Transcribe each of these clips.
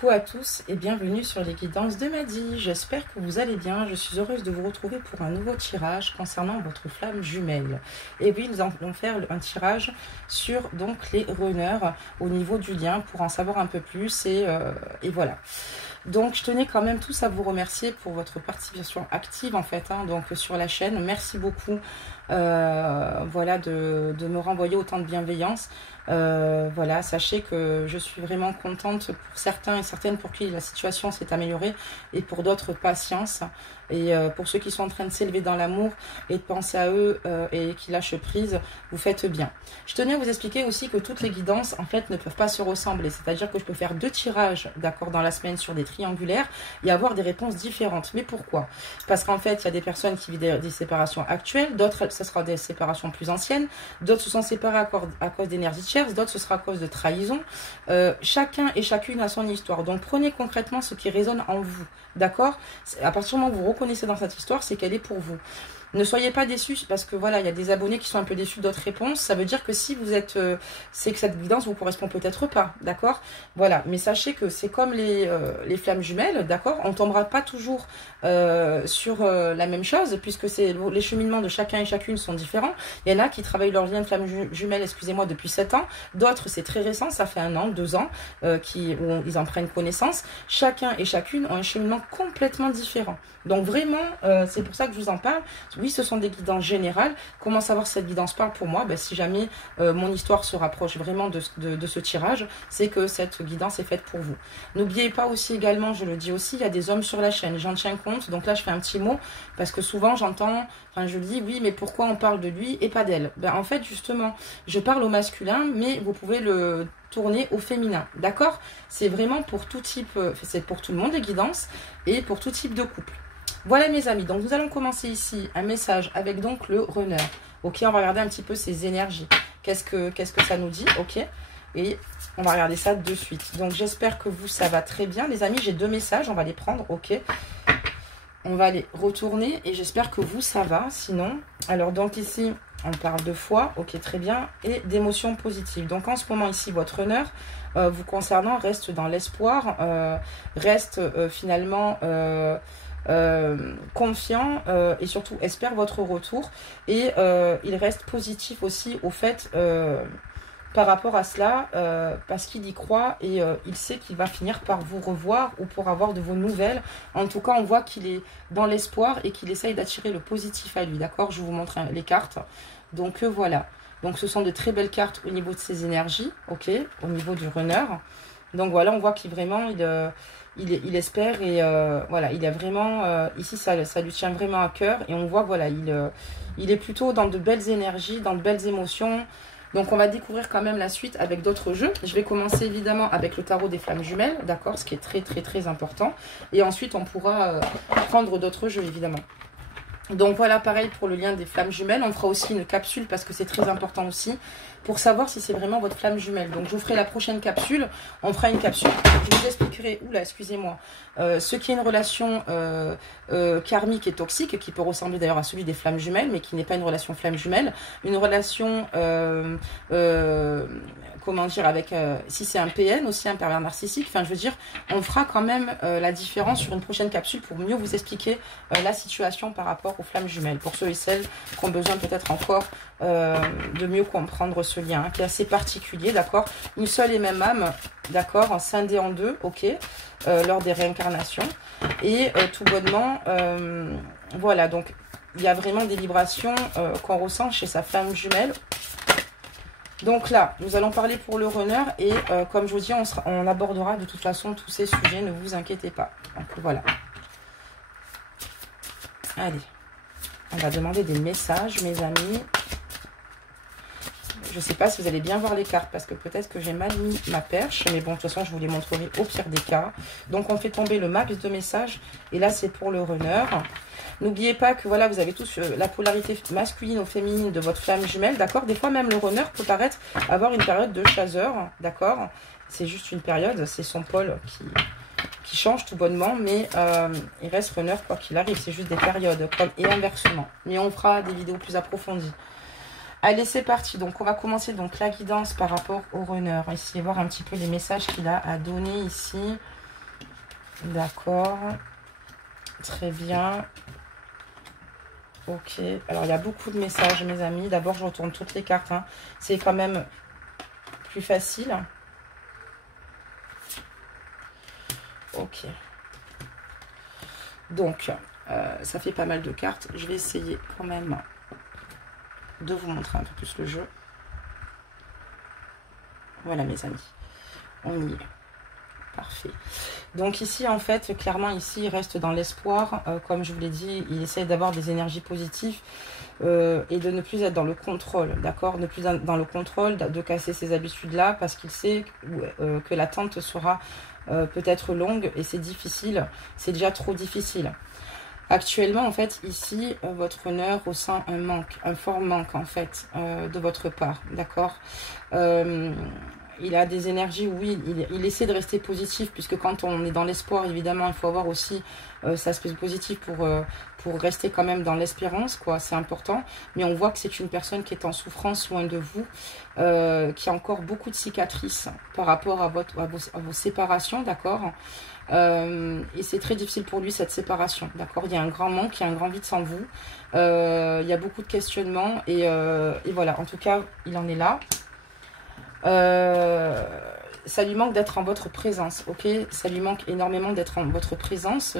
Coucou à tous et bienvenue sur les guidances de Madi. J'espère que vous allez bien. Je suis heureuse de vous retrouver pour un nouveau tirage concernant votre flamme jumelle. Et oui, nous allons faire un tirage sur donc les runners au niveau du lien pour en savoir un peu plus et voilà. Donc je tenais quand même tous à vous remercier pour votre participation active en fait donc sur la chaîne. Merci beaucoup voilà de me renvoyer autant de bienveillance. Voilà, sachez que je suis vraiment contente pour certains et certaines pour qui la situation s'est améliorée et pour d'autres patience. Et pour ceux qui sont en train de s'élever dans l'amour et de penser à eux et qui lâchent prise, vous faites bien. Je tenais à vous expliquer aussi que toutes les guidances en fait ne peuvent pas se ressembler. C'est-à-dire que je peux faire 2 tirages d'accord dans la semaine sur des triangulaires et avoir des réponses différentes. Mais pourquoi? Parce qu'en fait il y a des personnes qui vivent des séparations actuelles, d'autres ce sera des séparations plus anciennes, d'autres se sont séparés à cause d'énergie tierce, d'autres ce sera à cause de trahison. Chacun et chacune a son histoire. Donc prenez concrètement ce qui résonne en vous. D'accord? À partir du moment où vous reconnaissez dans cette histoire, c'est qu'elle est pour vous. Ne soyez pas déçus parce que voilà, il y a des abonnés qui sont un peu déçus d'autres réponses. Ça veut dire que si vous êtes, c'est que cette guidance vous correspond peut-être pas, d'accord? Voilà, mais sachez que c'est comme les flammes jumelles, d'accord? On tombera pas toujours sur la même chose puisque les cheminements de chacun et chacune sont différents. Il y en a qui travaillent leur lien de flamme jumelle, excusez-moi, depuis 7 ans. D'autres, c'est très récent, ça fait 1 an, 2 ans, où ils en prennent connaissance. Chacun et chacune ont un cheminement complètement différent. Donc vraiment, c'est pour ça que je vous en parle. Oui, ce sont des guidances générales. Comment savoir si cette guidance parle pour moi? Si jamais mon histoire se rapproche vraiment de ce tirage, c'est que cette guidance est faite pour vous. N'oubliez pas aussi également, je le dis aussi, il y a des hommes sur la chaîne. J'en tiens compte. Donc là, je fais un petit mot parce que souvent, je dis, oui, mais pourquoi on parle de lui et pas d'elle? En fait, justement, je parle au masculin, mais vous pouvez le tourner au féminin. D'accord? C'est vraiment pour tout type, c'est pour tout le monde les guidances et pour tout type de couple. Voilà mes amis, donc nous allons commencer ici un message avec donc le runner. Ok, on va regarder un petit peu ses énergies. Qu'est-ce que ça nous dit? Ok, et on va regarder ça de suite. Donc j'espère que vous, ça va très bien. Les amis, j'ai 2 messages, on va les prendre, ok. On va les retourner et j'espère que vous, ça va. Sinon, alors donc ici, on parle de foi, ok, très bien, et d'émotions positives. Donc en ce moment ici, votre runner, vous concernant, reste dans l'espoir, reste finalement... confiant et surtout espère votre retour et il reste positif aussi au fait par rapport à cela parce qu'il y croit et il sait qu'il va finir par vous revoir ou pour avoir de vos nouvelles. En tout cas, on voit qu'il est dans l'espoir et qu'il essaye d'attirer le positif à lui. D'accord, je vous montre les cartes. Donc voilà, donc ce sont de très belles cartes au niveau de ses énergies, ok, au niveau du runner. Donc voilà, on voit qu'il vraiment il espère et voilà, il a vraiment ici ça lui tient vraiment à cœur et on voit voilà, il est plutôt dans de belles énergies, dans de belles émotions. Donc on va découvrir quand même la suite avec d'autres jeux. Je vais commencer évidemment avec le tarot des flammes jumelles, d'accord, ce qui est très très très important. Et ensuite on pourra prendre d'autres jeux évidemment. Donc voilà, pareil pour le lien des flammes jumelles. On fera aussi une capsule parce que c'est très important aussi pour savoir si c'est vraiment votre flamme jumelle. Donc je vous ferai la prochaine capsule. On fera une capsule. Je vous expliquerai, oula, excusez-moi, ce qui est une relation karmique et toxique, qui peut ressembler d'ailleurs à celui des flammes jumelles, mais qui n'est pas une relation flamme jumelle. Une relation... comment dire, avec si c'est un PN aussi, un pervers narcissique, enfin je veux dire, on fera quand même la différence sur une prochaine capsule pour mieux vous expliquer la situation par rapport aux flammes jumelles, pour ceux et celles qui ont besoin peut-être encore de mieux comprendre ce lien, qui est assez particulier, d'accord, une seule et même âme, d'accord, scindée en 2, ok, lors des réincarnations, et tout bonnement, voilà, donc il y a vraiment des vibrations qu'on ressent chez sa flamme jumelle. Donc là, nous allons parler pour le runner et comme je vous dis, on abordera de toute façon tous ces sujets, ne vous inquiétez pas. Donc voilà. Allez, on va demander des messages, mes amis. Je ne sais pas si vous allez bien voir les cartes parce que peut-être que j'ai mal mis ma perche. Mais bon, de toute façon, je vous les montrerai au pire des cas. Donc on fait tomber le max de messages et là, c'est pour le runner. N'oubliez pas que voilà, vous avez tous la polarité masculine ou féminine de votre flamme jumelle, d'accord? Des fois, même le runner peut paraître avoir une période de chaseur, d'accord? C'est juste une période, c'est son pôle qui change tout bonnement, mais il reste runner quoi qu'il arrive. C'est juste des périodes, et inversement. Mais on fera des vidéos plus approfondies. Allez, c'est parti. Donc, on va commencer donc la guidance par rapport au runner. Essayez de voir un petit peu les messages qu'il a à donner ici. D'accord. Très bien. Ok. Alors, il y a beaucoup de messages, mes amis. D'abord, je retourne toutes les cartes. Hein. C'est quand même plus facile. Ok. Donc, ça fait pas mal de cartes. Je vais essayer quand même de vous montrer un peu plus le jeu. Voilà, mes amis. On y est. Parfait. Donc ici, en fait, clairement, ici, il reste dans l'espoir. Comme je vous l'ai dit, il essaie d'avoir des énergies positives et de ne plus être dans le contrôle, d'accord? Ne plus dans le contrôle, de casser ces habitudes-là parce qu'il sait que l'attente sera peut-être longue et c'est difficile. C'est déjà trop difficile. Actuellement, en fait, ici, votre honneur ressent un manque, un fort manque, en fait, de votre part, d'accord? Il a des énergies, oui, il essaie de rester positif, puisque quand on est dans l'espoir, évidemment, il faut avoir aussi cet aspect positif pour rester quand même dans l'espérance, quoi, c'est important. Mais on voit que c'est une personne qui est en souffrance loin de vous, qui a encore beaucoup de cicatrices par rapport à vos séparations, d'accord? Et c'est très difficile pour lui cette séparation, d'accord? Il y a un grand manque, il y a un grand vide sans vous, il y a beaucoup de questionnements et voilà, en tout cas, il en est là. Ça lui manque d'être en votre présence, ok? Ça lui manque énormément d'être en votre présence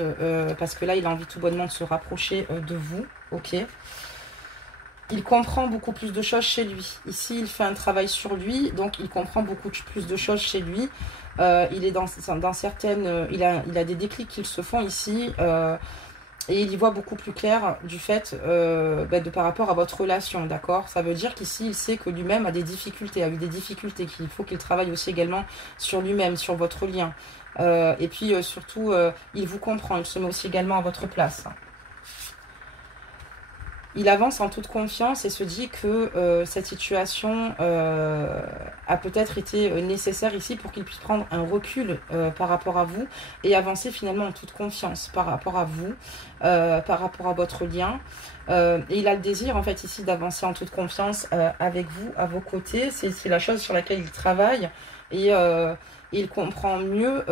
parce que là, il a envie tout bonnement de se rapprocher de vous, ok? Il comprend beaucoup plus de choses chez lui. Ici, il fait un travail sur lui, donc il comprend beaucoup plus de choses chez lui. Il est dans certaines... il a des déclics qui se font ici et il y voit beaucoup plus clair du fait par rapport à votre relation, d'accord? Ça veut dire qu'ici, il sait que lui-même a des difficultés, a eu des difficultés, qu'il faut qu'il travaille aussi également sur lui-même, sur votre lien. Et puis, surtout, il vous comprend, il se met aussi également à votre place. Il avance en toute confiance et se dit que cette situation a peut-être été nécessaire ici pour qu'il puisse prendre un recul par rapport à vous et avancer finalement en toute confiance par rapport à vous, par rapport à votre lien. Et il a le désir en fait ici d'avancer en toute confiance avec vous, à vos côtés. C'est la chose sur laquelle il travaille et il comprend mieux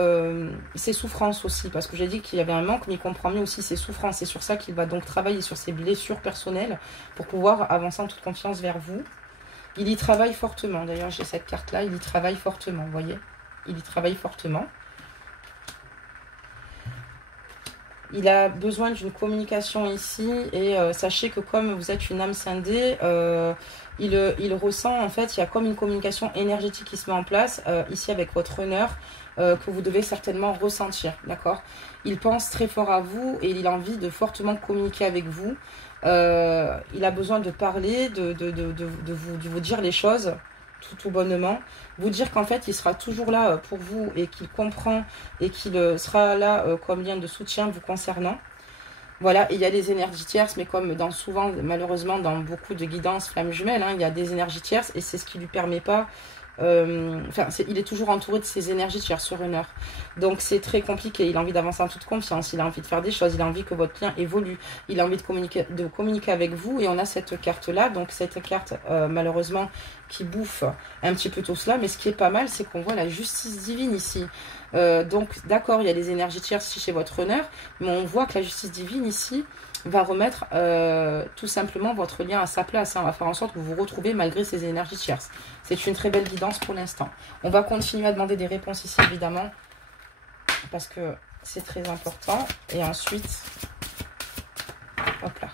ses souffrances aussi, parce que j'ai dit qu'il y avait un manque, mais il comprend mieux aussi ses souffrances. C'est sur ça qu'il va donc travailler sur ses blessures personnelles pour pouvoir avancer en toute confiance vers vous. Il y travaille fortement, d'ailleurs j'ai cette carte-là, il y travaille fortement, vous voyez? Il y travaille fortement. Il a besoin d'une communication ici et sachez que comme vous êtes une âme scindée, il ressent en fait, il y a comme une communication énergétique qui se met en place ici avec votre honneur que vous devez certainement ressentir, d'accord? Il pense très fort à vous et il a envie de fortement communiquer avec vous. Il a besoin de parler, de vous dire les choses tout bonnement, vous dire qu'en fait il sera toujours là pour vous et qu'il comprend et qu'il sera là comme lien de soutien vous concernant. Voilà, et il y a des énergies tierces, mais comme dans souvent, malheureusement, dans beaucoup de guidances flammes jumelles, hein, il y a des énergies tierces et c'est ce qui lui permet pas. Il est toujours entouré de ces énergies tierces sur une heure. Donc c'est très compliqué. Il a envie d'avancer en toute confiance. Il a envie de faire des choses. Il a envie que votre lien évolue. Il a envie de communiquer avec vous. Et on a cette carte-là. Donc cette carte, malheureusement, qui bouffe un petit peu tout cela. Mais ce qui est pas mal, c'est qu'on voit la justice divine ici. Donc d'accord, il y a les énergies tierces chez votre honneur. Mais on voit que la justice divine ici va remettre tout simplement votre lien à sa place. On va faire en sorte que vous vous retrouvez malgré ces énergies tierces. C'est une très belle guidance pour l'instant. On va continuer à demander des réponses ici, évidemment, parce que c'est très important. Et ensuite, hop là.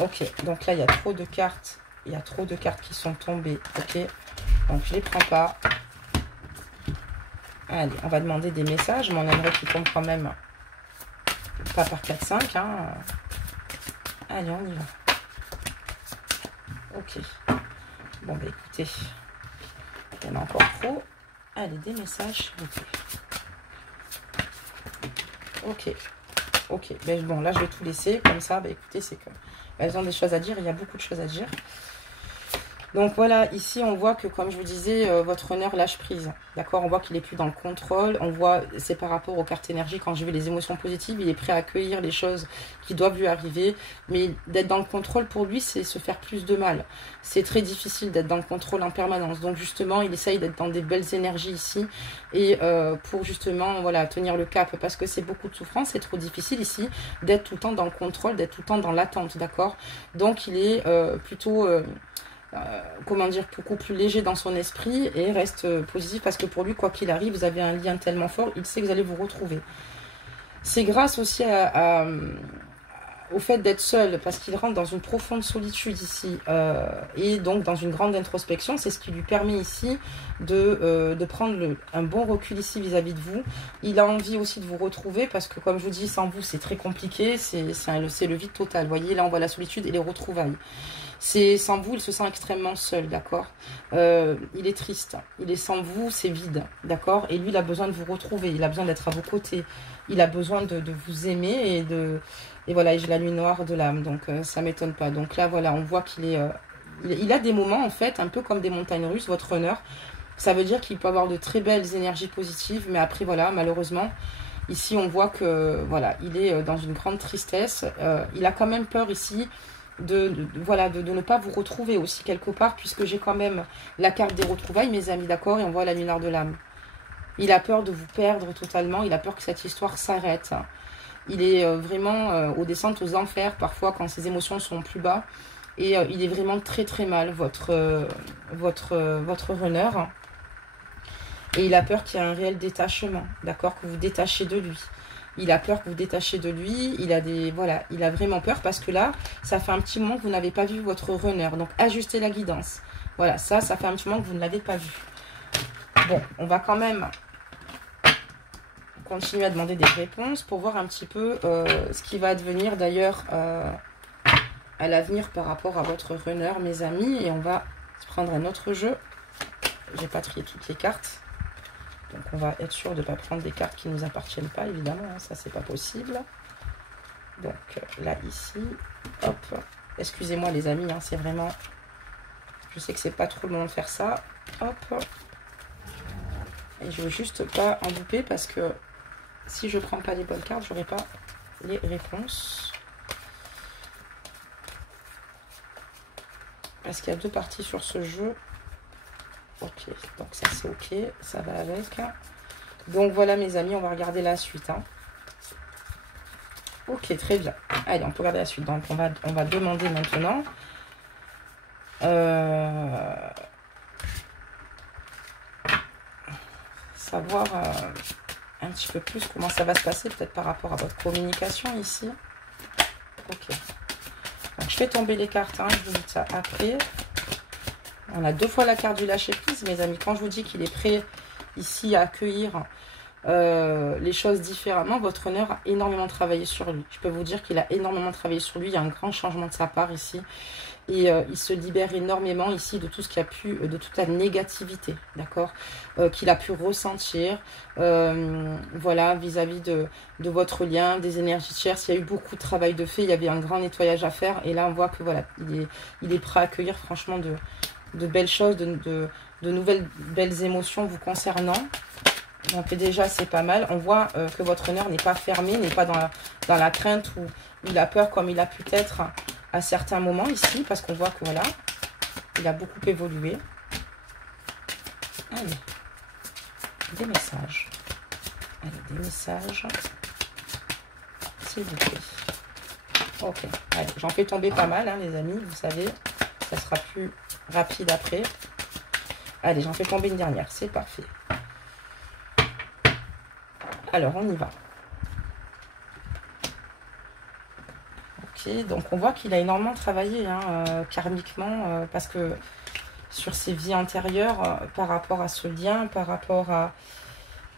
Ok, donc là, il y a trop de cartes. Il y a trop de cartes qui sont tombées. Ok, donc je ne les prends pas. Allez, on va demander des messages, mais on aimerait qu'ils tombent quand même pas par 4-5. Hein. Allez, on y va. Ok. Bon, bah écoutez, il y en a encore trop. Allez, des messages, s'il vous plaît. Ok. Ok. Ben, bon, là, je vais tout laisser. Comme ça, bah écoutez, c'est que elles ont des choses à dire. Il y a beaucoup de choses à dire. Donc voilà, ici on voit que comme je vous disais, votre honneur lâche prise. D'accord, on voit qu'il est plus dans le contrôle. On voit, c'est par rapport aux cartes énergie, quand je vais les émotions positives, il est prêt à accueillir les choses qui doivent lui arriver. Mais d'être dans le contrôle pour lui, c'est se faire plus de mal. C'est très difficile d'être dans le contrôle en permanence. Donc justement, il essaye d'être dans des belles énergies ici. Et pour justement, voilà, tenir le cap. Parce que c'est beaucoup de souffrance, c'est trop difficile ici d'être tout le temps dans le contrôle, d'être tout le temps dans l'attente. D'accord, donc il est plutôt... comment dire, beaucoup plus léger dans son esprit et reste positif parce que pour lui, quoi qu'il arrive, vous avez un lien tellement fort, il sait que vous allez vous retrouver. C'est grâce aussi au fait d'être seul, parce qu'il rentre dans une profonde solitude ici, et donc dans une grande introspection. C'est ce qui lui permet ici de prendre un bon recul ici vis-à-vis de vous. Il a envie aussi de vous retrouver, parce que comme je vous dis, sans vous c'est très compliqué, c'est le vide total. Vous voyez, là on voit la solitude et les retrouvailles. Sans vous, il se sent extrêmement seul, d'accord. Il est triste, il est sans vous, c'est vide, d'accord. Et lui, il a besoin de vous retrouver, il a besoin d'être à vos côtés, il a besoin de vous aimer et voilà, et j'ai la nuit noire de l'âme, donc ça m'étonne pas. Donc là, voilà, on voit qu'il est, il a des moments en fait, un peu comme des montagnes russes, votre honneur. Ça veut dire qu'il peut avoir de très belles énergies positives, mais après voilà, malheureusement, ici on voit que voilà, il est dans une grande tristesse. Il a quand même peur ici. Voilà, de ne pas vous retrouver aussi quelque part, puisque j'ai quand même la carte des retrouvailles, mes amis, d'accord, et on voit la nuit noire de l'âme. Il a peur de vous perdre totalement, il a peur que cette histoire s'arrête. Il est vraiment aux descentes aux enfers, parfois, quand ses émotions sont plus bas, et il est vraiment très très mal, votre runner. Et il a peur qu'il y ait un réel détachement, d'accord, que vous détachez de lui. Il a peur que vous détachiez de lui, il a vraiment peur parce que là, ça fait un petit moment que vous n'avez pas vu votre runner. Donc, ajustez la guidance. Voilà, ça fait un petit moment que vous ne l'avez pas vu. Bon, on va quand même continuer à demander des réponses pour voir un petit peu ce qui va advenir d'ailleurs à l'avenir par rapport à votre runner, mes amis. Et on va prendre un autre jeu. J'ai pas trié toutes les cartes. Donc on va être sûr de ne pas prendre des cartes qui ne nous appartiennent pas, évidemment, hein, ça c'est pas possible. Donc là, ici, hop, excusez-moi les amis, hein, c'est vraiment, je sais que c'est pas trop le moment de faire ça, hop. Et je veux juste pas en louper parce que si je prends pas les bonnes cartes, j'aurai pas les réponses. Parce qu'il y a deux parties sur ce jeu. Ok, donc ça c'est ok, ça va avec. Donc voilà mes amis, on va regarder la suite. Hein. Ok, très bien. Allez, on peut regarder la suite. Donc on va demander maintenant. Savoir un petit peu plus comment ça va se passer, peut-être par rapport à votre communication ici. Ok. Donc je fais tomber les cartes, hein, je vous dis ça après. On a deux fois la carte du lâcher prise, mes amis. Quand je vous dis qu'il est prêt ici à accueillir les choses différemment, votre honneur a énormément travaillé sur lui. Je peux vous dire qu'il a énormément travaillé sur lui. Il y a un grand changement de sa part ici. Et il se libère énormément ici de tout ce qui a pu, de toute la négativité, d'accord, qu'il a pu ressentir, voilà, vis-à-vis de votre lien, des énergies tierces. Il y a eu beaucoup de travail de fait. Il y avait un grand nettoyage à faire. Et là, on voit que voilà, il est prêt à accueillir franchement de belles choses, de nouvelles belles émotions vous concernant. Donc déjà c'est pas mal. On voit que votre honneur n'est pas fermé, n'est pas dans la crainte où il a peur comme il a pu être à certains moments ici, parce qu'on voit que voilà, il a beaucoup évolué. Allez, des messages. Allez, des messages. S'il vous plaît. Ok, allez, j'en fais tomber pas mal, hein, les amis, vous savez, ça sera plus rapide après. Allez, j'en fais tomber une dernière, c'est parfait. Alors, on y va. Ok, donc on voit qu'il a énormément travaillé hein, karmiquement, parce que sur ses vies antérieures, par rapport à ce lien, par rapport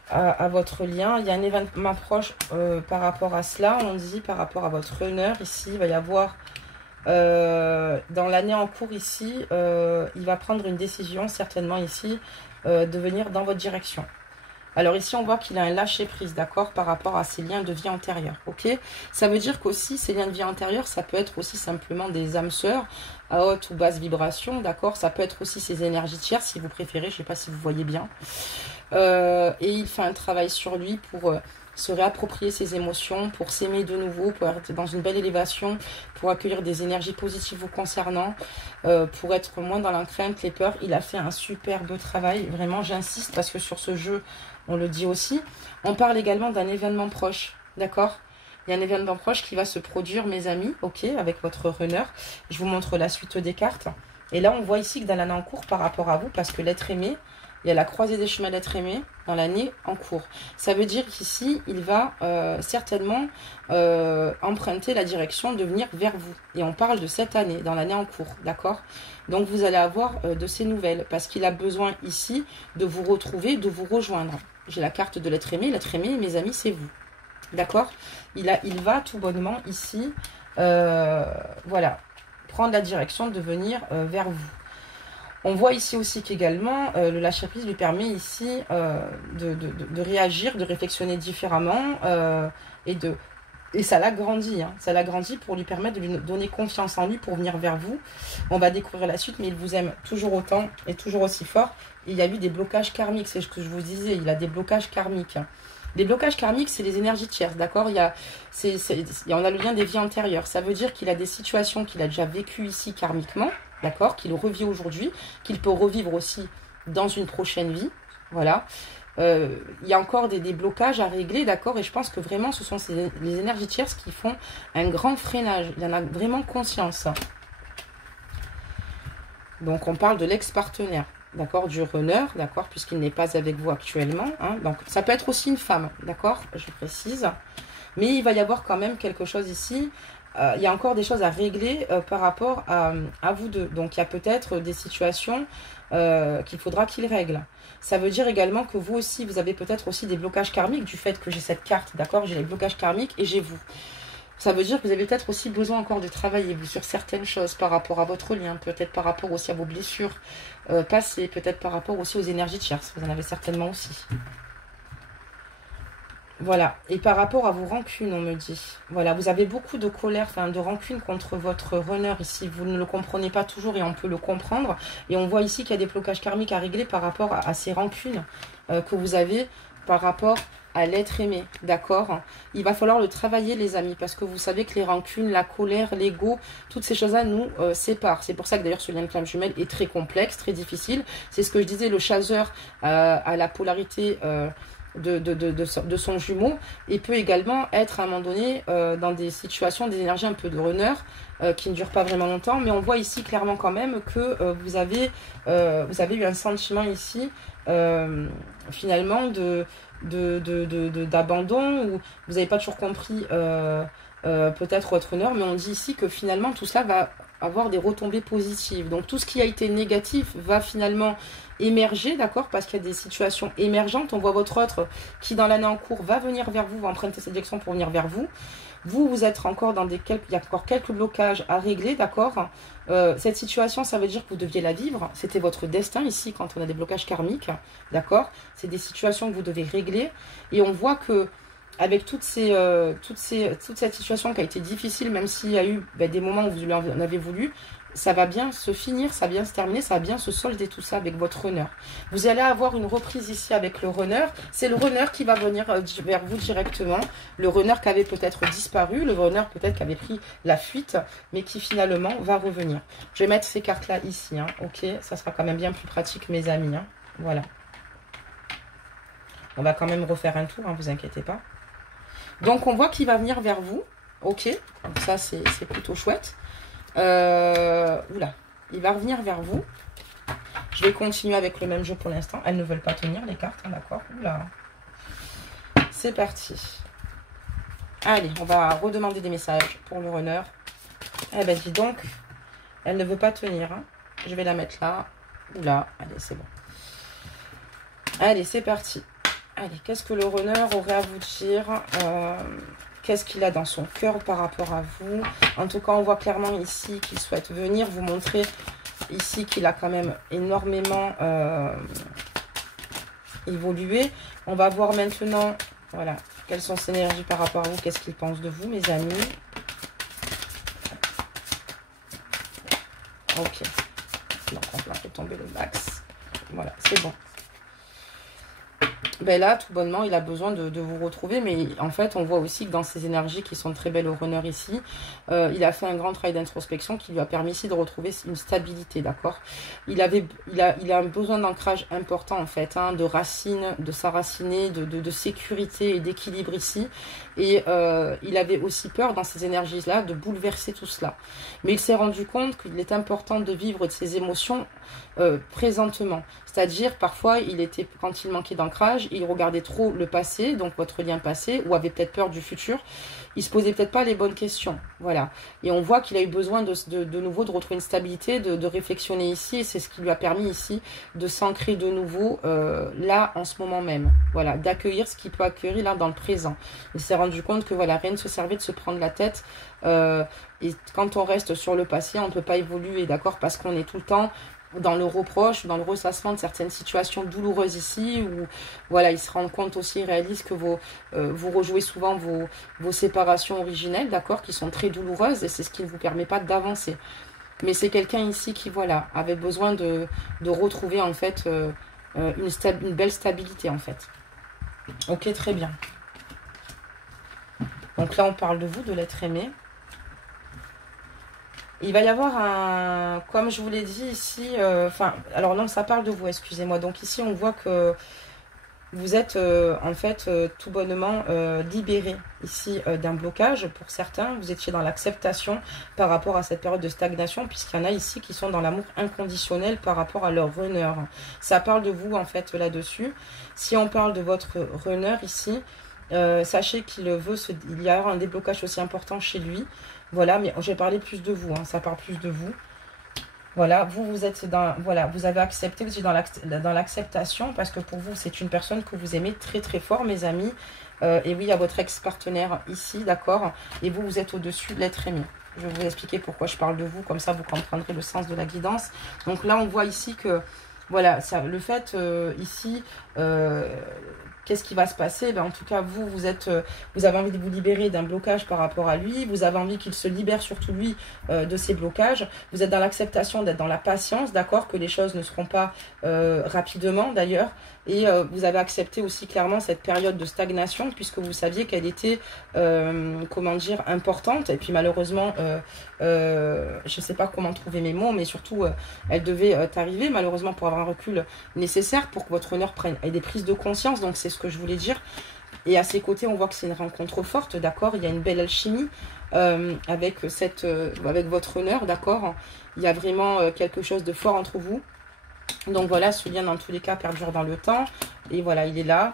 à votre lien, il y a un événement proche par rapport à cela. On dit par rapport à votre honneur, ici, il va y avoir, dans l'année en cours ici, il va prendre une décision certainement ici, de venir dans votre direction. Alors ici, on voit qu'il a un lâcher-prise, d'accord, par rapport à ses liens de vie antérieurs, ok. Ça veut dire qu'aussi, ces liens de vie antérieurs, ça peut être aussi simplement des âmes sœurs à haute ou basse vibration, d'accord. Ça peut être aussi ses énergies tiers, si vous préférez, je ne sais pas si vous voyez bien. Et il fait un travail sur lui pour se réapproprier ses émotions, pour s'aimer de nouveau, pour être dans une belle élévation, pour accueillir des énergies positives vous concernant, pour être moins dans la crainte, les peurs. Il a fait un superbe travail, vraiment j'insiste parce que sur ce jeu, on le dit aussi. On parle également d'un événement proche, d'accord? Il y a un événement proche qui va se produire, mes amis, ok, avec votre runner. Je vous montre la suite des cartes. Et là, on voit ici que dans l'année en cours, par rapport à vous, parce que l'être aimé, il y a la croisée des chemins d'être aimé dans l'année en cours. Ça veut dire qu'ici, il va certainement emprunter la direction de venir vers vous. Et on parle de cette année, dans l'année en cours, d'accord? Donc, vous allez avoir de ces nouvelles, parce qu'il a besoin ici de vous retrouver, de vous rejoindre. J'ai la carte de l'être aimé. L'être aimé, mes amis, c'est vous. D'accord? Il va tout bonnement ici, voilà, prendre la direction de venir vers vous. On voit ici aussi qu'également, le lâcher-prise lui permet ici de réagir, de réflexionner différemment et ça l'agrandit. Hein, ça l'agrandit pour lui permettre de lui donner confiance en lui pour venir vers vous. On va découvrir la suite, mais il vous aime toujours autant et toujours aussi fort. Et il y a eu des blocages karmiques, c'est ce que je vous disais, il a des blocages karmiques. Les blocages karmiques, c'est les énergies tierces, d'accord? On a le lien des vies antérieures. Ça veut dire qu'il a des situations qu'il a déjà vécues ici karmiquement, d'accord? Qu'il revit aujourd'hui, qu'il peut revivre aussi dans une prochaine vie, voilà. Il y a encore des blocages à régler, d'accord? Et je pense que vraiment, ce sont les énergies tierces qui font un grand freinage. Il en a vraiment conscience. Donc, on parle de l'ex-partenaire. D'accord, du runner, d'accord, puisqu'il n'est pas avec vous actuellement. Hein, donc, ça peut être aussi une femme, d'accord, je précise. Mais il va y avoir quand même quelque chose ici. Il y a encore des choses à régler par rapport à vous deux. Donc, il y a peut-être des situations qu'il faudra qu'il règle. Ça veut dire également que vous aussi, vous avez peut-être aussi des blocages karmiques du fait que j'ai cette carte, d'accord. J'ai les blocages karmiques et j'ai vous. Ça veut dire que vous avez peut-être aussi besoin encore de travailler vous sur certaines choses par rapport à votre lien, peut-être par rapport aussi à vos blessures passées, peut-être par rapport aussi aux énergies tierces. Vous en avez certainement aussi. Voilà. Et par rapport à vos rancunes, on me dit. Voilà, vous avez beaucoup de colère, enfin de rancune contre votre runner ici. Vous ne le comprenez pas toujours et on peut le comprendre. Et on voit ici qu'il y a des blocages karmiques à régler par rapport à ces rancunes que vous avez par rapport à l'être aimé, d'accord? Il va falloir le travailler, les amis, parce que vous savez que les rancunes, la colère, l'ego, toutes ces choses-là nous séparent. C'est pour ça que d'ailleurs ce lien de flamme jumelle est très complexe, très difficile. C'est ce que je disais, le chasseur à la polarité de son jumeau et peut également être à un moment donné dans des situations, des énergies un peu de runner qui ne durent pas vraiment longtemps, mais on voit ici clairement quand même que vous avez eu un sentiment ici finalement d'abandon, ou vous n'avez pas toujours compris peut-être votre honneur, mais on dit ici que finalement tout cela va avoir des retombées positives. Donc tout ce qui a été négatif va finalement émerger, d'accord, parce qu'il y a des situations émergentes. On voit votre autre qui dans l'année en cours va venir vers vous, va emprunter cette direction pour venir vers vous. Vous êtes encore dans il y a encore quelques blocages à régler, d'accord. Cette situation, ça veut dire que vous deviez la vivre. C'était votre destin ici quand on a des blocages karmiques, d'accord. C'est des situations que vous devez régler. Et on voit que avec toute cette situation qui a été difficile, même s'il y a eu des moments où vous en avez voulu, ça va bien se finir, ça va bien se terminer, ça va bien se solder tout ça avec votre runner. Vous allez avoir une reprise ici avec le runner. C'est le runner qui va venir vers vous directement. Le runner qui avait peut-être disparu, le runner peut-être qui avait pris la fuite, mais qui finalement va revenir. Je vais mettre ces cartes-là ici, hein, ok. Ça sera quand même bien plus pratique, mes amis. Hein. Voilà. On va quand même refaire un tour, hein, vous inquiétez pas. Donc, on voit qu'il va venir vers vous, ok. Donc ça, c'est plutôt chouette. Oula, il va revenir vers vous. Je vais continuer avec le même jeu pour l'instant. Elles ne veulent pas tenir les cartes, hein, d'accord. Oula. C'est parti. Allez, on va redemander des messages pour le runner. Eh ben dis donc, elle ne veut pas tenir. Hein. Je vais la mettre là. Oula, allez, c'est bon. Allez, c'est parti. Allez, qu'est-ce que le runner aurait à vous dire qu'est-ce qu'il a dans son cœur par rapport à vous? En tout cas, on voit clairement ici qu'il souhaite venir vous montrer ici qu'il a quand même énormément évoluer. On va voir maintenant, voilà, quelles sont ses énergies par rapport à vous, qu'est-ce qu'il pense de vous, mes amis. Ok. Donc, on va faire tomber le max. Voilà, c'est bon. Ben là, tout bonnement, il a besoin de vous retrouver. Mais en fait, on voit aussi que dans ces énergies qui sont très belles au runner ici, il a fait un grand travail d'introspection qui lui a permis ici de retrouver une stabilité, d'accord. Il a un besoin d'ancrage important, en fait, hein, de racines, de s'enraciner, de sécurité et d'équilibre ici. Et il avait aussi peur dans ces énergies-là de bouleverser tout cela. Mais il s'est rendu compte qu'il est important de vivre de ses émotions présentement. C'est-à-dire, parfois, quand il manquait d'ancrage, il regardait trop le passé, donc votre lien passé, ou avait peut-être peur du futur. Il se posait peut-être pas les bonnes questions. Voilà. Et on voit qu'il a eu besoin de nouveau de retrouver une stabilité, de réflexionner ici. Et c'est ce qui lui a permis ici de s'ancrer de nouveau là, en ce moment même. Voilà. D'accueillir ce qu'il peut accueillir là dans le présent. Il s'est rendu compte que voilà, rien ne se servait de se prendre la tête. Et quand on reste sur le passé, on ne peut pas évoluer, d'accord? Parce qu'on est tout le temps dans le reproche, dans le ressassement de certaines situations douloureuses ici, où voilà, il se rend compte aussi, il réalise que vous rejouez souvent vos séparations originelles, d'accord, qui sont très douloureuses, et c'est ce qui ne vous permet pas d'avancer. Mais c'est quelqu'un ici qui, voilà, avait besoin de retrouver, en fait, une belle stabilité, en fait. Ok, très bien. Donc là, on parle de vous, de l'être aimé. Il va y avoir comme je vous l'ai dit ici, alors non, ça parle de vous, excusez-moi. Donc ici, on voit que vous êtes en fait tout bonnement libéré ici d'un blocage. Pour certains, vous étiez dans l'acceptation par rapport à cette période de stagnation, puisqu'il y en a ici qui sont dans l'amour inconditionnel par rapport à leur runner. Ça parle de vous en fait là-dessus. Si on parle de votre runner ici, sachez qu'il il y a un déblocage aussi important chez lui. Voilà, mais j'ai parlé plus de vous, hein, ça parle plus de vous. Voilà, vous êtes dans, voilà, vous avez accepté, vous êtes dans l'acceptation, parce que pour vous, c'est une personne que vous aimez très très fort, mes amis. Et oui, il y a votre ex-partenaire ici, d'accord. Et vous êtes au-dessus de l'être aimé. Je vais vous expliquer pourquoi je parle de vous, comme ça vous comprendrez le sens de la guidance. Donc là, on voit ici que, voilà, le fait ici... qu'est-ce qui va se passer? En tout cas, vous avez envie de vous libérer d'un blocage par rapport à lui. Vous avez envie qu'il se libère surtout lui de ses blocages. Vous êtes dans l'acceptation, d'être dans la patience, d'accord, que les choses ne seront pas rapidement d'ailleurs. Et vous avez accepté aussi clairement cette période de stagnation puisque vous saviez qu'elle était, comment dire, importante. Et puis malheureusement, je ne sais pas comment trouver mes mots, mais surtout, elle devait arriver malheureusement pour avoir un recul nécessaire pour que votre honneur ait des prises de conscience. Donc c'est ce que je voulais dire. Et à ses côtés, on voit que c'est une rencontre forte, d'accord. Il y a une belle alchimie avec votre honneur, d'accord. Il y a vraiment quelque chose de fort entre vous. Donc voilà, ce lien dans tous les cas perdure dans le temps. Et voilà, il est là.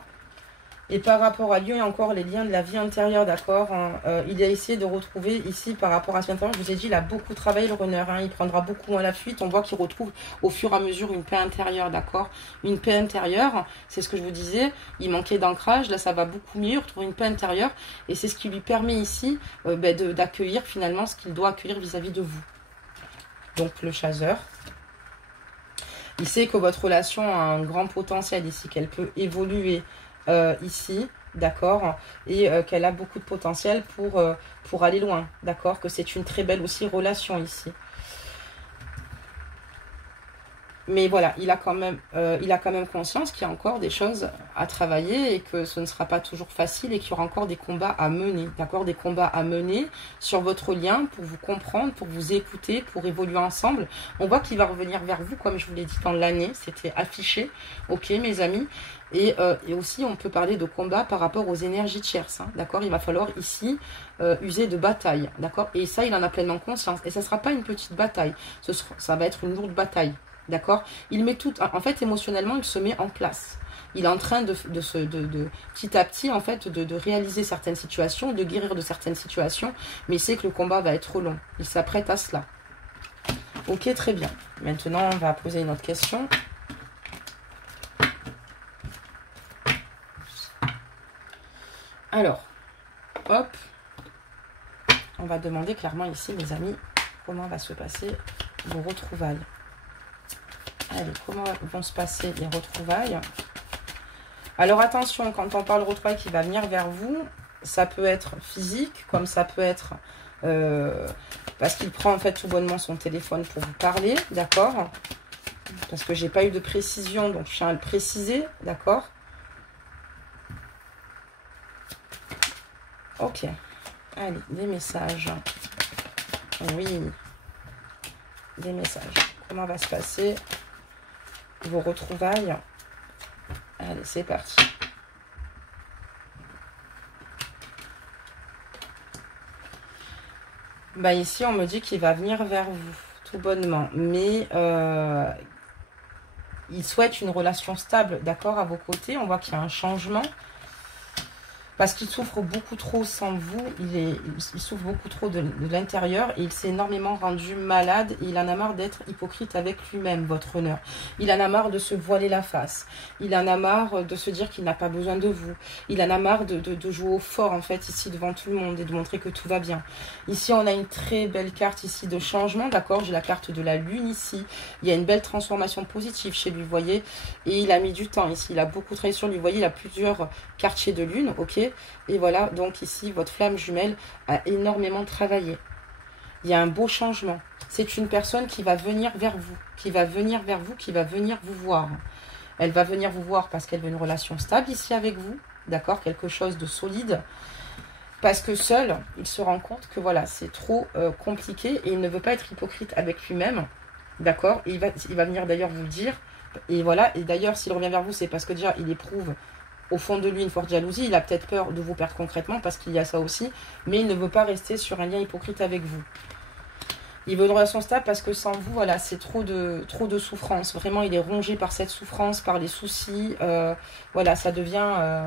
Et par rapport à lui, il y a encore les liens de la vie intérieure, d'accord. Il a essayé de retrouver ici, par rapport à ce vie intérieure, je vous ai dit, il a beaucoup travaillé le runner. Il prendra beaucoup moins la fuite. On voit qu'il retrouve au fur et à mesure une paix intérieure, d'accord. Une paix intérieure, c'est ce que je vous disais. Il manquait d'ancrage. Là, ça va beaucoup mieux, retrouver une paix intérieure. Et c'est ce qui lui permet ici d'accueillir finalement ce qu'il doit accueillir vis-à-vis de vous. Donc, le chasseur. Il sait que votre relation a un grand potentiel ici, qu'elle peut évoluer ici, d'accord, et qu'elle a beaucoup de potentiel pour aller loin, d'accord, que c'est une très belle aussi relation ici. Mais voilà, il a quand même conscience qu'il y a encore des choses à travailler et que ce ne sera pas toujours facile et qu'il y aura encore des combats à mener, d'accord, des combats à mener sur votre lien pour vous comprendre, pour vous écouter, pour évoluer ensemble. On voit qu'il va revenir vers vous, comme je vous l'ai dit dans l'année, c'était affiché, ok mes amis. Et aussi, on peut parler de combat par rapport aux énergies tierces, hein, d'accord. Il va falloir ici user de bataille, d'accord. Et ça, il en a pleinement conscience. Et ça ne sera pas une petite bataille, ça va être une lourde bataille. D'accord, il met tout, en fait, émotionnellement, il se met en place. Il est en train de petit à petit, en fait, de réaliser certaines situations, de guérir de certaines situations, mais il sait que le combat va être long. Il s'apprête à cela. Ok, très bien. Maintenant, on va poser une autre question. Alors, hop, on va demander clairement ici, mes amis, comment va se passer vos retrouvailles. Allez, comment vont se passer les retrouvailles Alors attention, quand on parle retrouvailles qui va venir vers vous, ça peut être physique, comme ça peut être parce qu'il prend en fait tout bonnement son téléphone pour vous parler, d'accord? Parce que j'ai pas eu de précision, donc je tiens à le préciser, d'accord? Ok. Allez, des messages. Oui. Des messages. Comment va se passer vos retrouvailles? Allez, c'est parti. Bah ici, on me dit qu'il va venir vers vous, tout bonnement. Mais il souhaite une relation stable, d'accord, à vos côtés. On voit qu'il y a un changement. Parce qu'il souffre beaucoup trop sans vous, il souffre beaucoup trop de l'intérieur et il s'est énormément rendu malade et il en a marre d'être hypocrite avec lui-même, votre honneur. Il en a marre de se voiler la face, il en a marre de se dire qu'il n'a pas besoin de vous, il en a marre de jouer au fort en fait ici devant tout le monde et de montrer que tout va bien. Ici on a une très belle carte ici de changement, d'accord, j'ai la carte de la lune ici, il y a une belle transformation positive chez lui, vous voyez, et il a mis du temps ici, il a beaucoup travaillé sur lui, vous voyez, il a plusieurs quartiers de lune, ok. Et voilà, donc ici, votre flamme jumelle a énormément travaillé. Il y a un beau changement. C'est une personne qui va venir vers vous, qui va venir vers vous, qui va venir vous voir. Elle va venir vous voir parce qu'elle veut une relation stable ici avec vous, d'accord, quelque chose de solide. Parce que seul, il se rend compte que voilà, c'est trop compliqué et il ne veut pas être hypocrite avec lui-même, d'accord. Il va venir d'ailleurs vous le dire. Et voilà, et d'ailleurs, s'il revient vers vous, c'est parce que déjà, il éprouve au fond de lui une forte jalousie, il a peut-être peur de vous perdre concrètement parce qu'il y a ça aussi, mais il ne veut pas rester sur un lien hypocrite avec vous. Il veut une relation stable parce que sans vous, voilà, c'est trop de souffrance. Vraiment, il est rongé par cette souffrance, par les soucis. Voilà, ça devient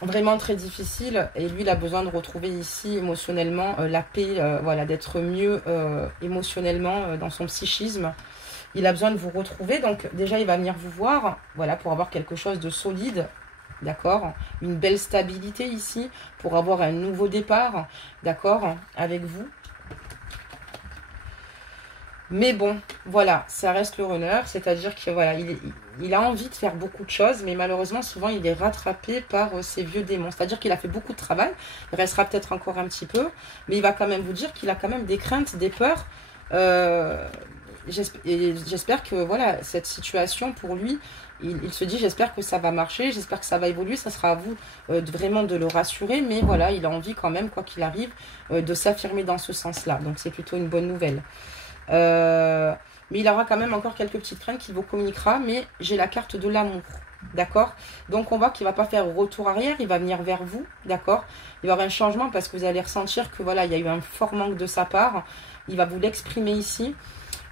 vraiment très difficile et lui, il a besoin de retrouver ici émotionnellement la paix, voilà, d'être mieux émotionnellement dans son psychisme. Il a besoin de vous retrouver, donc déjà, il va venir vous voir, voilà, pour avoir quelque chose de solide. D'accord, une belle stabilité ici pour avoir un nouveau départ, d'accord, avec vous. Mais bon, voilà, ça reste le runner, c'est-à-dire que voilà, il a envie de faire beaucoup de choses, mais malheureusement, souvent, il est rattrapé par ses vieux démons. C'est-à-dire qu'il a fait beaucoup de travail, il restera peut-être encore un petit peu, mais il va quand même vous dire qu'il a quand même des craintes, des peurs. J'espère que voilà, cette situation pour lui, il se dit j'espère que ça va marcher, j'espère que ça va évoluer, ça sera à vous vraiment de le rassurer, mais voilà, il a envie quand même, quoi qu'il arrive, de s'affirmer dans ce sens-là, donc c'est plutôt une bonne nouvelle. Mais il aura quand même encore quelques petites craintes qu'il vous communiquera, mais j'ai la carte de l'amour, d'accord. Donc on voit qu'il ne va pas faire retour arrière, il va venir vers vous, d'accord. Il va y avoir un changement parce que vous allez ressentir que voilà, il y a eu un fort manque de sa part, il va vous l'exprimer ici.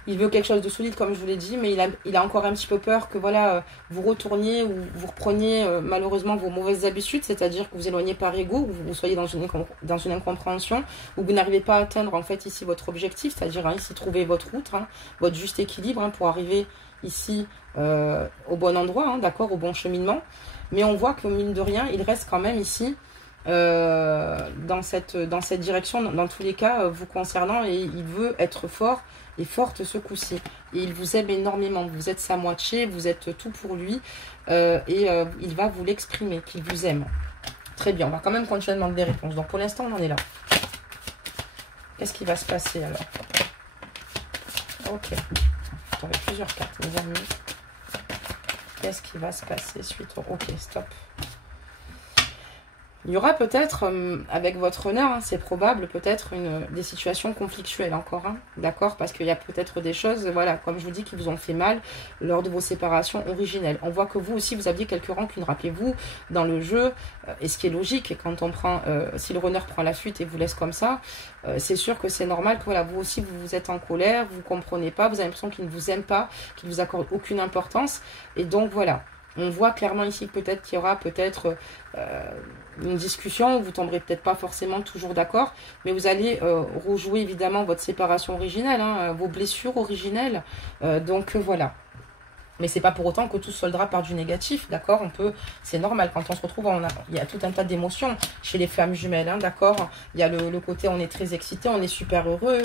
Il veut quelque chose de solide, comme je vous l'ai dit, mais il a encore un petit peu peur que voilà, vous retourniez ou vous repreniez malheureusement vos mauvaises habitudes, c'est-à-dire que vous éloignez par ego, ou vous soyez dans une incompréhension, ou vous n'arrivez pas à atteindre en fait ici votre objectif, c'est-à-dire ici trouver votre route, votre juste équilibre pour arriver ici au bon endroit, d'accord, au bon cheminement. Mais on voit que mine de rien, il reste quand même ici dans cette direction, dans tous les cas, vous concernant, et il veut être fort et forte ce coup-ci. Et il vous aime énormément, vous êtes sa moitié, vous êtes tout pour lui, il va vous l'exprimer, qu'il vous aime. Très bien, on va quand même continuer à demander des réponses. Donc pour l'instant, on en est là. Qu'est-ce qui va se passer alors? Ok, j'aurai plusieurs cartes, mes amis. Qu'est-ce qui va se passer suite au... Ok, stop. Il y aura peut-être, avec votre honneur, c'est probable, peut-être des situations conflictuelles encore, d'accord, parce qu'il y a peut-être des choses, voilà, comme je vous dis, qui vous ont fait mal lors de vos séparations originelles. On voit que vous aussi, vous aviez quelques rancunes, rappelez-vous, dans le jeu, et ce qui est logique, quand on prend, si le runner prend la fuite et vous laisse comme ça, c'est sûr que c'est normal que, voilà, vous aussi, vous êtes en colère, vous ne comprenez pas, vous avez l'impression qu'il ne vous aime pas, qu'il ne vous accorde aucune importance, et donc, voilà. On voit clairement ici peut-être qu'il y aura peut-être une discussion où vous tomberez peut-être pas forcément toujours d'accord, mais vous allez rejouer évidemment votre séparation originelle, vos blessures originelles. Donc voilà. Mais c'est pas pour autant que tout se soldera par du négatif, d'accord? C'est normal, quand on se retrouve, il y a tout un tas d'émotions chez les flammes jumelles, hein, d'accord? Il y a le côté, on est très excité, on est super heureux,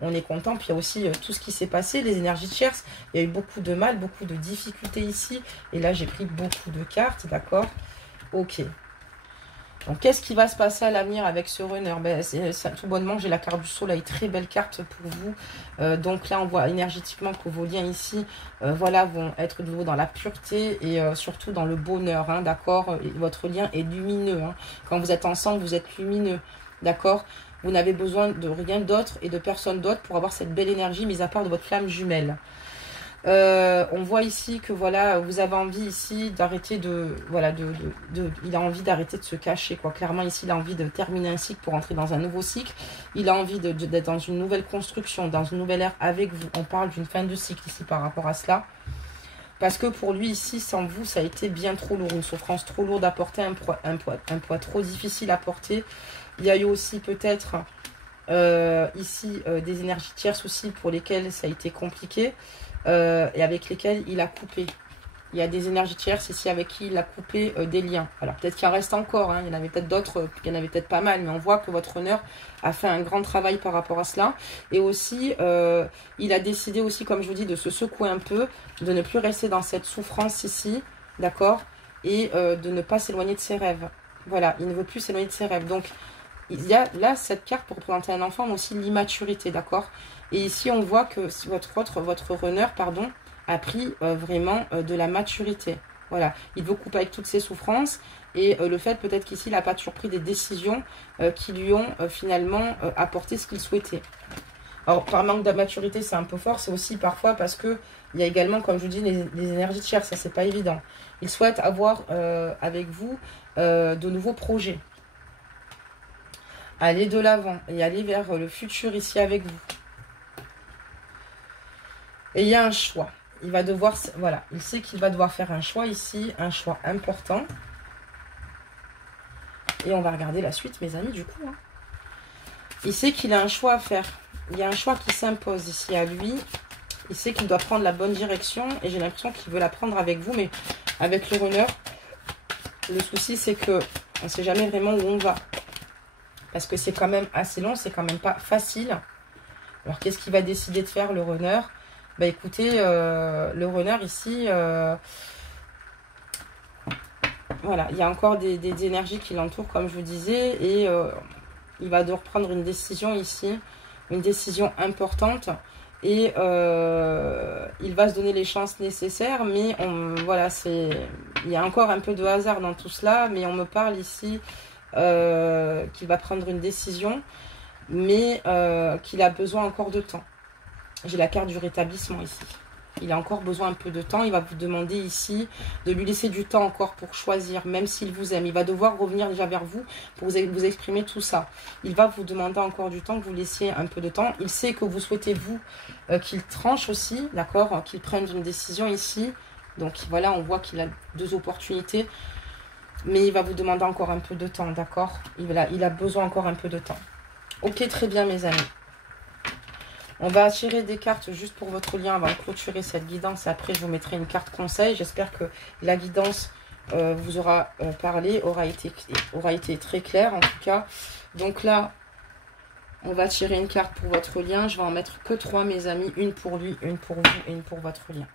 on est content. Puis il y a aussi tout ce qui s'est passé, les énergies tierces. Il y a eu beaucoup de mal, beaucoup de difficultés ici. Et là, j'ai pris beaucoup de cartes, d'accord? Ok. Donc, qu'est-ce qui va se passer à l'avenir avec ce runner? Ben, tout bonnement, j'ai la carte du soleil, très belle carte pour vous. Donc là, on voit énergétiquement que vos liens ici, voilà, vont être de nouveau dans la pureté et surtout dans le bonheur, hein, d'accord? Votre lien est lumineux, hein. Quand vous êtes ensemble, vous êtes lumineux, d'accord? Vous n'avez besoin de rien d'autre et de personne d'autre pour avoir cette belle énergie, mis à part de votre flamme jumelle. On voit ici que voilà, vous avez envie ici d'arrêter il a envie d'arrêter de se cacher, quoi. Clairement ici, il a envie de terminer un cycle pour entrer dans un nouveau cycle. Il a envie d'être dans une nouvelle construction, dans une nouvelle ère avec vous. On parle d'une fin de cycle ici par rapport à cela. Parce que pour lui ici, sans vous, ça a été bien trop lourd, une souffrance trop lourde à porter, un poids trop difficile à porter. Il y a eu aussi peut-être ici des énergies tierces aussi pour lesquelles ça a été compliqué. Et avec lesquels il a coupé. Il y a des énergies tierces ici avec qui il a coupé des liens. Alors peut-être qu'il en reste encore, hein. Il y en avait peut-être d'autres, il y en avait peut-être pas mal, mais on voit que votre honneur a fait un grand travail par rapport à cela. Et aussi, il a décidé aussi, comme je vous dis, de se secouer un peu, de ne plus rester dans cette souffrance ici, d'accord? Et de ne pas s'éloigner de ses rêves. Voilà, il ne veut plus s'éloigner de ses rêves. Donc, il y a là cette carte pour représenter un enfant, mais aussi l'immaturité, d'accord? Et ici, on voit que votre runner, pardon, a pris vraiment de la maturité. Voilà, il veut couper avec toutes ses souffrances. Et le fait peut-être qu'ici, il n'a pas toujours pris des décisions qui lui ont finalement apporté ce qu'il souhaitait. Alors, par manque de maturité, c'est un peu fort. C'est aussi parfois parce que il y a également, comme je vous dis, les énergies de chair. Ça, c'est pas évident. Il souhaite avoir avec vous de nouveaux projets. Aller de l'avant et aller vers le futur ici avec vous. Et il y a un choix. Il va devoir, voilà, il sait qu'il va devoir faire un choix ici, un choix important. Et on va regarder la suite, mes amis, du coup. Hein. Il sait qu'il a un choix à faire. Il y a un choix qui s'impose ici à lui. Il sait qu'il doit prendre la bonne direction. Et j'ai l'impression qu'il veut la prendre avec vous, mais avec le runner. Le souci, c'est que on ne sait jamais vraiment où on va. Parce que c'est quand même assez long, c'est quand même pas facile. Alors, qu'est-ce qu'il va décider de faire, le runner? Bah écoutez, le runner ici, voilà, il y a encore des énergies qui l'entourent, comme je vous disais, et il va devoir prendre une décision ici, une décision importante, et il va se donner les chances nécessaires, mais voilà, il y a encore un peu de hasard dans tout cela, mais on me parle ici qu'il va prendre une décision, mais qu'il a besoin encore de temps. J'ai la carte du rétablissement ici. Il a encore besoin un peu de temps. Il va vous demander ici de lui laisser du temps encore pour choisir, même s'il vous aime. Il va devoir revenir déjà vers vous pour vous exprimer tout ça. Il va vous demander encore du temps, que vous laissiez un peu de temps. Il sait que vous souhaitez, vous, qu'il tranche aussi, d'accord? Qu'il prenne une décision ici. Donc voilà, on voit qu'il a deux opportunités. Mais il va vous demander encore un peu de temps, d'accord? Il a besoin encore un peu de temps. Ok, très bien, mes amis. On va tirer des cartes juste pour votre lien avant de clôturer cette guidance. Et après, je vous mettrai une carte conseil. J'espère que la guidance vous aura parlé, aura été très claire en tout cas. Donc là, on va tirer une carte pour votre lien. Je vais en mettre que 3, mes amis. Une pour lui, une pour vous et une pour votre lien.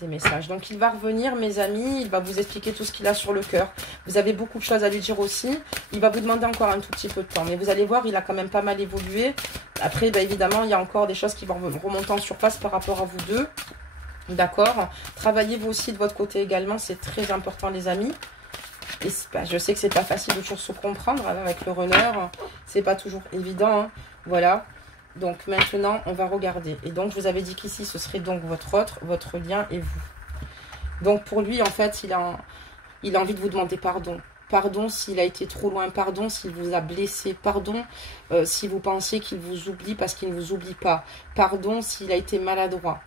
Des messages. Donc il va revenir, mes amis, il va vous expliquer tout ce qu'il a sur le cœur. Vous avez beaucoup de choses à lui dire aussi. Il va vous demander encore un tout petit peu de temps, mais vous allez voir, il a quand même pas mal évolué. Après, bah, évidemment, il y a encore des choses qui vont remonter en surface par rapport à vous deux. D'accord? Travaillez vous aussi de votre côté également, c'est très important, les amis. Et bah, je sais que c'est pas facile de toujours se comprendre hein, avec le runner, c'est pas toujours évident, hein. Voilà. Donc maintenant, on va regarder. Et donc, je vous avais dit qu'ici, ce serait donc votre lien et vous. Donc pour lui, en fait, il a envie de vous demander pardon. Pardon s'il a été trop loin. Pardon s'il vous a blessé. Pardon si vous pensiez qu'il vous oublie parce qu'il ne vous oublie pas. Pardon s'il a été maladroit.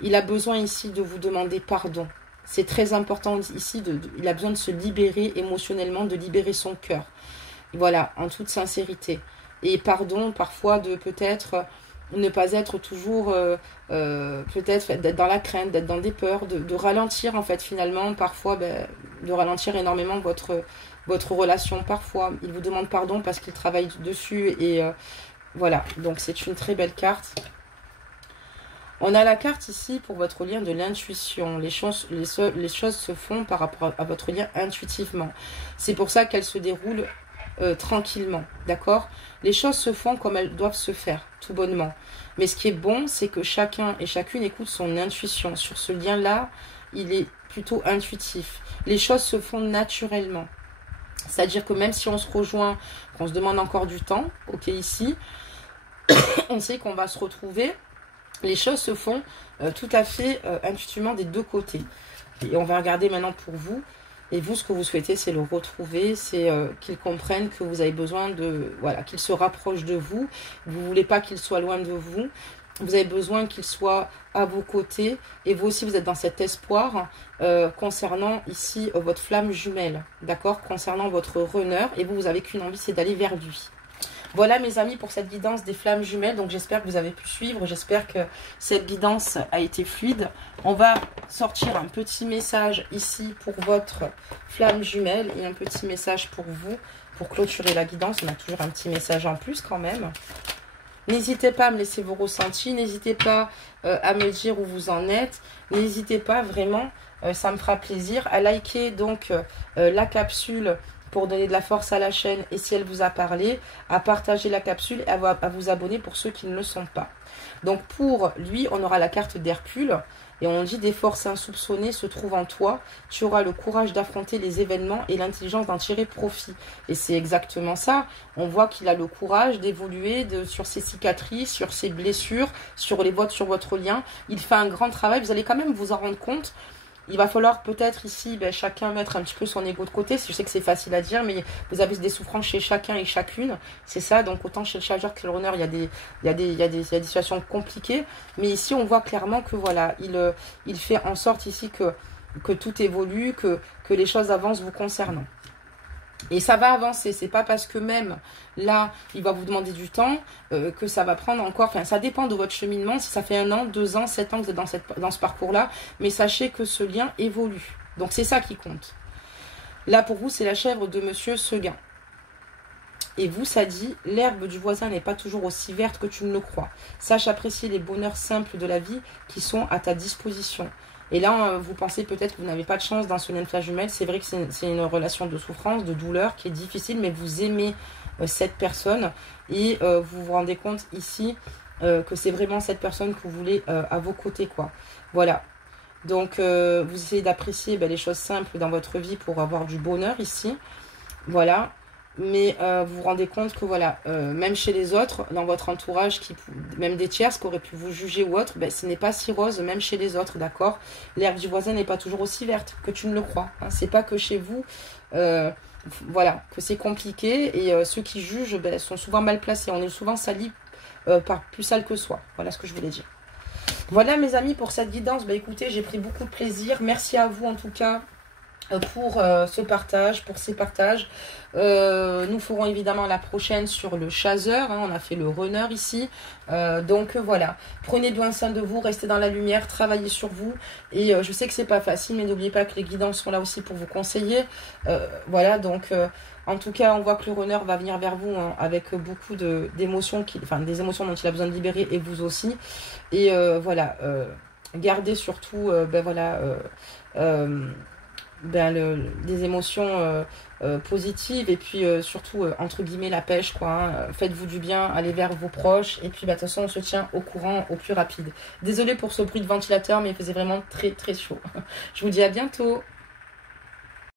Il a besoin ici de vous demander pardon. C'est très important ici. Il a besoin de se libérer émotionnellement, de libérer son cœur. Voilà, en toute sincérité. Et pardon parfois de peut-être ne pas être toujours peut-être d'être dans la crainte, d'être dans des peurs, de ralentir en fait finalement parfois, de ralentir énormément votre relation parfois. Il vous demande pardon parce qu'il travaille dessus et voilà, donc c'est une très belle carte. On a la carte ici pour votre lien de l'intuition. Les choses se font par rapport à votre lien intuitivement. C'est pour ça qu'elles se déroulent tranquillement, d'accord? Les choses se font comme elles doivent se faire, tout bonnement. Mais ce qui est bon, c'est que chacun et chacune écoute son intuition. Sur ce lien-là, il est plutôt intuitif. Les choses se font naturellement. C'est-à-dire que même si on se rejoint, qu'on se demande encore du temps, ok, ici, on sait qu'on va se retrouver. Les choses se font tout à fait intuitivement des deux côtés. Et on va regarder maintenant pour vous. Et vous, ce que vous souhaitez, c'est le retrouver, c'est qu'il comprenne que vous avez besoin de... Voilà, qu'il se rapproche de vous. Vous ne voulez pas qu'il soit loin de vous. Vous avez besoin qu'il soit à vos côtés. Et vous aussi, vous êtes dans cet espoir concernant ici votre flamme jumelle. D'accord? Concernant votre runner. Et vous avez qu'une envie, c'est d'aller vers lui. Voilà mes amis pour cette guidance des flammes jumelles. Donc j'espère que vous avez pu suivre. J'espère que cette guidance a été fluide. On va sortir un petit message ici pour votre flamme jumelle et un petit message pour vous pour clôturer la guidance. On a toujours un petit message en plus quand même. N'hésitez pas à me laisser vos ressentis. N'hésitez pas à me dire où vous en êtes. N'hésitez pas vraiment, ça me fera plaisir, à liker donc la capsule pour donner de la force à la chaîne et si elle vous a parlé, à partager la capsule et à vous abonner pour ceux qui ne le sont pas. Donc pour lui, on aura la carte d'Hercule et on dit des forces insoupçonnées se trouvent en toi, tu auras le courage d'affronter les événements et l'intelligence d'en tirer profit. Et c'est exactement ça, on voit qu'il a le courage d'évoluer sur ses cicatrices, sur ses blessures, sur votre lien. Il fait un grand travail, vous allez quand même vous en rendre compte. Il va falloir peut-être ici, chacun mettre un petit peu son ego de côté. Je sais que c'est facile à dire, mais vous avez des souffrances chez chacun et chacune. C'est ça, donc autant chez le chargeur que le runner, il y a des situations compliquées. Mais ici, on voit clairement que voilà, il fait en sorte ici que tout évolue, que les choses avancent vous concernant. Et ça va avancer, c'est pas parce que même là, il va vous demander du temps que ça va prendre encore, enfin ça dépend de votre cheminement, si ça fait 1 an, 2 ans, 7 ans que vous êtes dans ce parcours-là, mais sachez que ce lien évolue. Donc c'est ça qui compte. Là pour vous, c'est la chèvre de Monsieur Seguin. Et vous, ça dit, l'herbe du voisin n'est pas toujours aussi verte que tu ne le crois. Sache apprécier les bonheurs simples de la vie qui sont à ta disposition. Et là, vous pensez peut-être que vous n'avez pas de chance dans ce lien de flamme jumelle. C'est vrai que c'est une relation de souffrance, de douleur qui est difficile, mais vous aimez cette personne. Et vous vous rendez compte ici que c'est vraiment cette personne que vous voulez à vos côtés, quoi. Voilà. Donc, vous essayez d'apprécier les choses simples dans votre vie pour avoir du bonheur ici. Voilà. Mais vous vous rendez compte que voilà, même chez les autres, dans votre entourage, même des tiers qui auraient pu vous juger ou autre, ce n'est pas si rose même chez les autres, d'accord? L'herbe du voisin n'est pas toujours aussi verte que tu ne le crois. Hein. C'est pas que chez vous, voilà, que c'est compliqué et ceux qui jugent sont souvent mal placés. On est souvent sali par plus sale que soi. Voilà ce que je voulais dire. Voilà mes amis pour cette guidance. Écoutez, j'ai pris beaucoup de plaisir. Merci à vous en tout cas pour ce partage, pour ces partages. Nous ferons évidemment la prochaine sur le chasseur, hein, on a fait le runner ici, donc voilà, prenez bien soin de vous, restez dans la lumière, travaillez sur vous, et je sais que c'est pas facile, mais n'oubliez pas que les guidances sont là aussi pour vous conseiller, voilà, donc en tout cas on voit que le runner va venir vers vous hein, avec beaucoup d'émotions, des émotions dont il a besoin de libérer, et vous aussi, et voilà, gardez surtout, voilà, des émotions positives et puis surtout entre guillemets la pêche quoi, hein. Faites-vous du bien, allez vers vos proches et puis de toute façon on se tient au courant au plus rapide. Désolée pour ce bruit de ventilateur mais il faisait vraiment très très chaud. Je vous dis à bientôt.